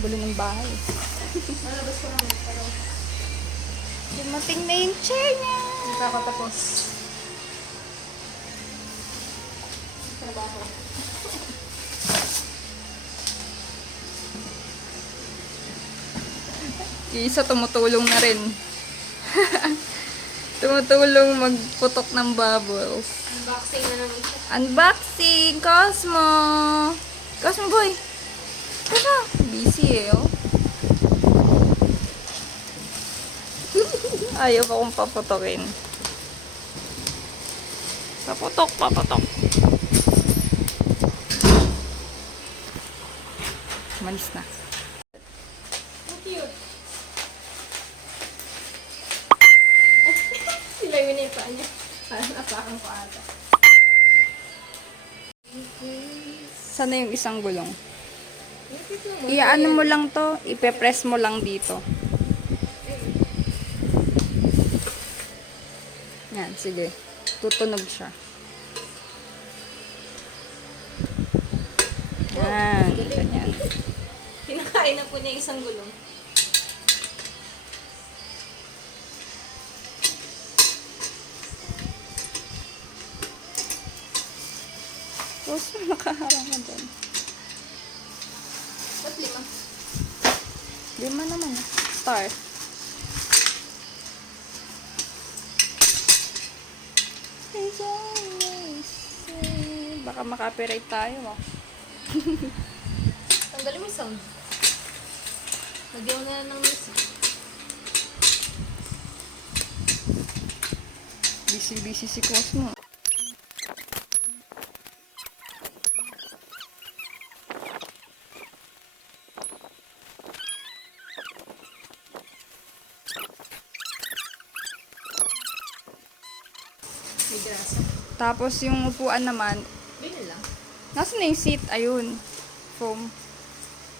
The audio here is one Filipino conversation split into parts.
Gulo ng bahay. Malabas ko naman. Pero Dumating na yung chair niya. hindi pa ako tapos. Trabaho. Yung isa tumutulong na rin. Tumutulong magputok ng bubbles. Unboxing na ng isa. Unboxing! Cosmo! Cosmo boy! Tara! Busy eh, oh. Ayaw pa kong paputokin. Paputok, paputok. Malis na. How cute. Sila yun yung paa niya. Parang apakan ko ata. Sana yung isang gulong? Cute naman. Iyaano mo lang to, ipe-press mo lang dito. Yan, sige. Tutunog siya. Yan, ganyan. Kinakain na po niya isang gulong. Tapos nakaharang ka dyan. Ba't lima? 5 naman. Star. Baka makapiright tayo, ah. Tanggalin mo yung sound. Lagyan mo na lang ng music. Busy-busy si Cosmo. May grasa. Tapos yung upuan naman, Ganyan lang. nasa na yung seat? Ayun. Foam.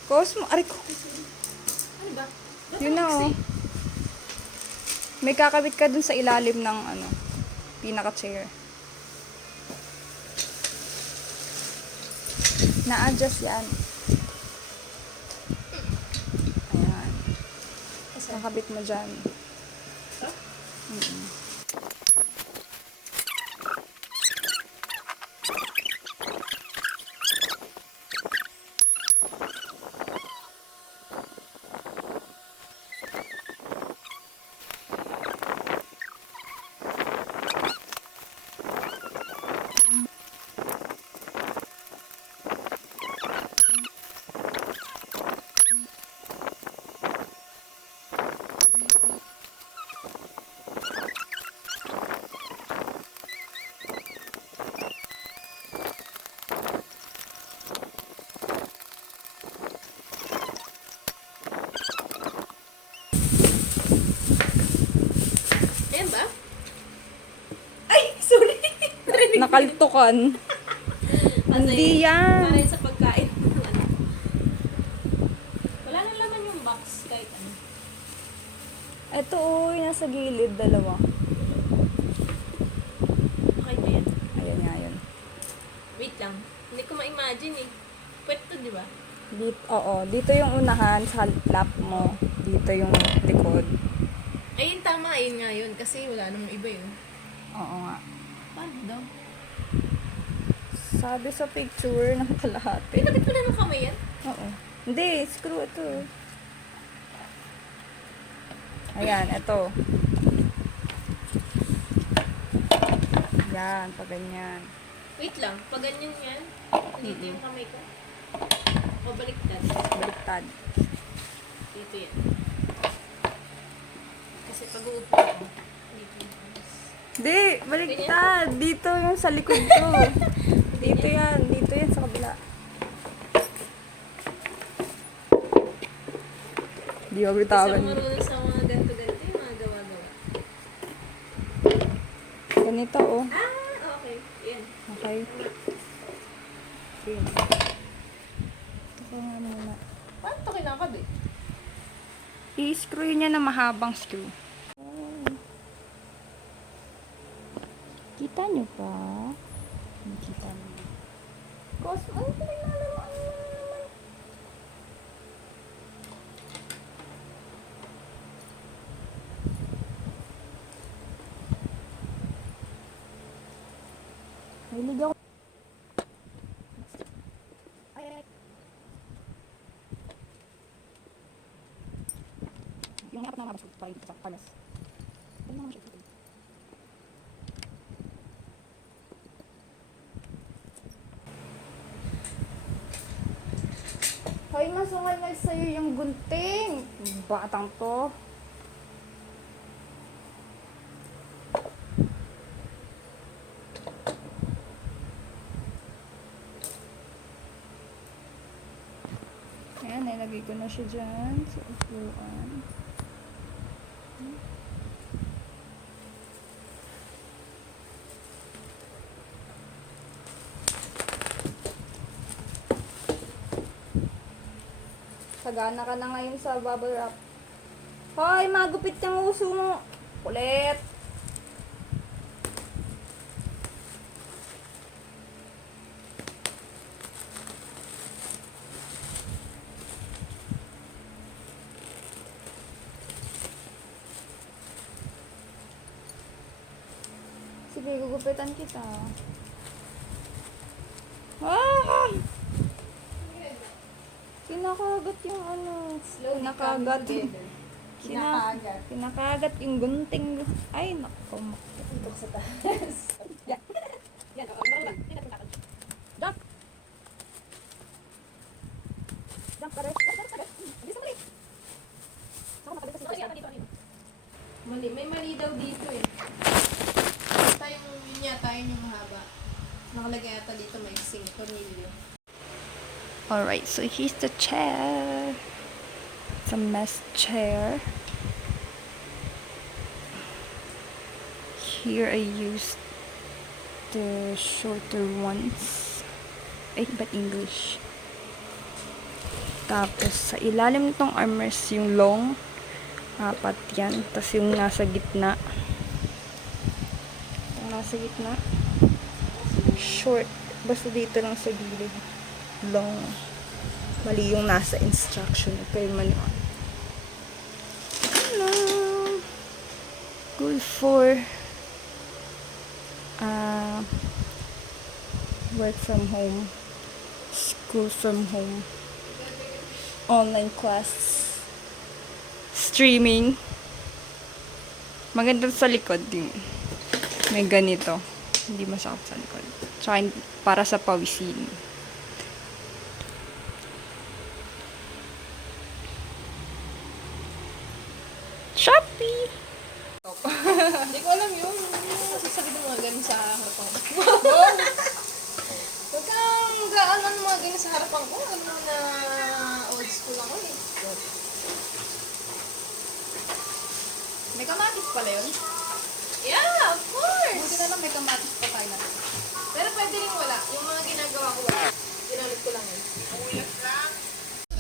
Cosmo, aray ko. Ano ba? Ba't Yun na, oh. May kakabit ka dun sa ilalim ng, ano, pinaka-chair. Na-adjust yan. Ayan. Nakabit mo dyan. Mm-mm. Ayan ba? Ay! Sorry! Nakaltukan. Hindi yan. Para yun sa pagkain. Wala na laman yung box kahit ano. Ito, uy, nasa gilid, dalawa. Okay na yan. Ayan nga yun. Wait lang. Hindi ko ma-imagine eh. Pwede to, di ba? Oo, dito yung unahan sa lap mo. Dito yung likod. Ayun, tama. Ayun nga yun. Kasi wala namang iba yun. Oo nga. Paano daw? Sabi sa picture ng kalahati. Pinakit mo na ng kamay yan? Oo. Hindi, screw ito. Ayan, ito. Yan, pag ganyan. Wait lang. Pag ganyan yan, dito yung kamay ko. O baliktad. Baliktad. Dito yan. Kasi pag uupo ako, dito yung kamay. Hindi, baliktad. Dito yung sa likod ko. Dito yan sa kabila. Di ba Kasi bitawan? ako marunong sa mga ganito-ganito yung mga gawa-gawa. Ganito, oh. Ah, okay. Yan. Okay. Okay. Ito ko nga muna. Paano ito kinakabit? I-screw niya na mahabang screw. Kita nyo pa? Kita nyo. Cosmo, ano pinaglalaro? Ano naman? yung apat na mabas ko, parang dito sa Carlos. Ano naman siya dito? Hoy, masungal sa'yo yung gunting. Batang to. Ayan, nilagay ko na siya dyan sa upuan. Sagana ka na ngayon sa bubble wrap. Hoy, magupit yung uso mo. Kulit. Sige, gugupitan kita. Ah! Kinakagat yung ano. Kinakagat. Kinakagat yung gunting. Ay, naku. Tutok sa taas. Yan. Yan, oo. Jump! Jump! Jump, pare. Bilis mo Saka makabit Kasi sa dito, dito. Mali. May mali daw dito eh. Tayong yun yata yun yung mahaba. Nakalagay yata dito may sing tornilyo. Alright, so here's the chair. It's a mesh chair. Here I used the shorter ones. But English. Tapos, sa ilalim nitong armrest, yung long. Apat yan. Tapos yung nasa gitna. Yung nasa gitna. Short. Basta dito lang sa gilid. Long. Mali yung nasa instruction. Okay, mali. Hello. Good for work from home, school from home, online class, streaming. Maganda sa likod din. May ganito. Hindi masakit sa likod. Tsaka para sa pawisin. Shopee! Hindi ko alam yun. Kasi sabi ng mga ganun sa harapan ko. Huwag kang gaano ng mga ganun sa harapan ko. Alam mo na old school ako eh. May kamatis pala yun. Yeah, of course! Buti na lang may kamatis pa tayo natin. Pero pwede rin wala. Yung mga ginagawa ko wala. Ginamit ko lang yun.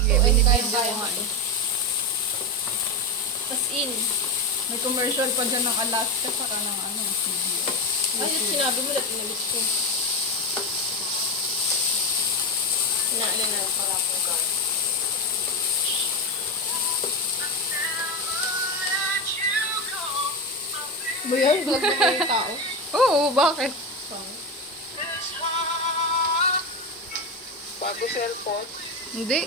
Okay, binibidyo ko nga eh. As in. May commercial pa dyan ng Alaska saka ng ano, CBS. Ay, yung sinabi mo lahat inalis ko. Inaalan na pala ko ka. Ba yan? Vlog mo yung tao? Oo, bakit? Bago cellphone. Hindi.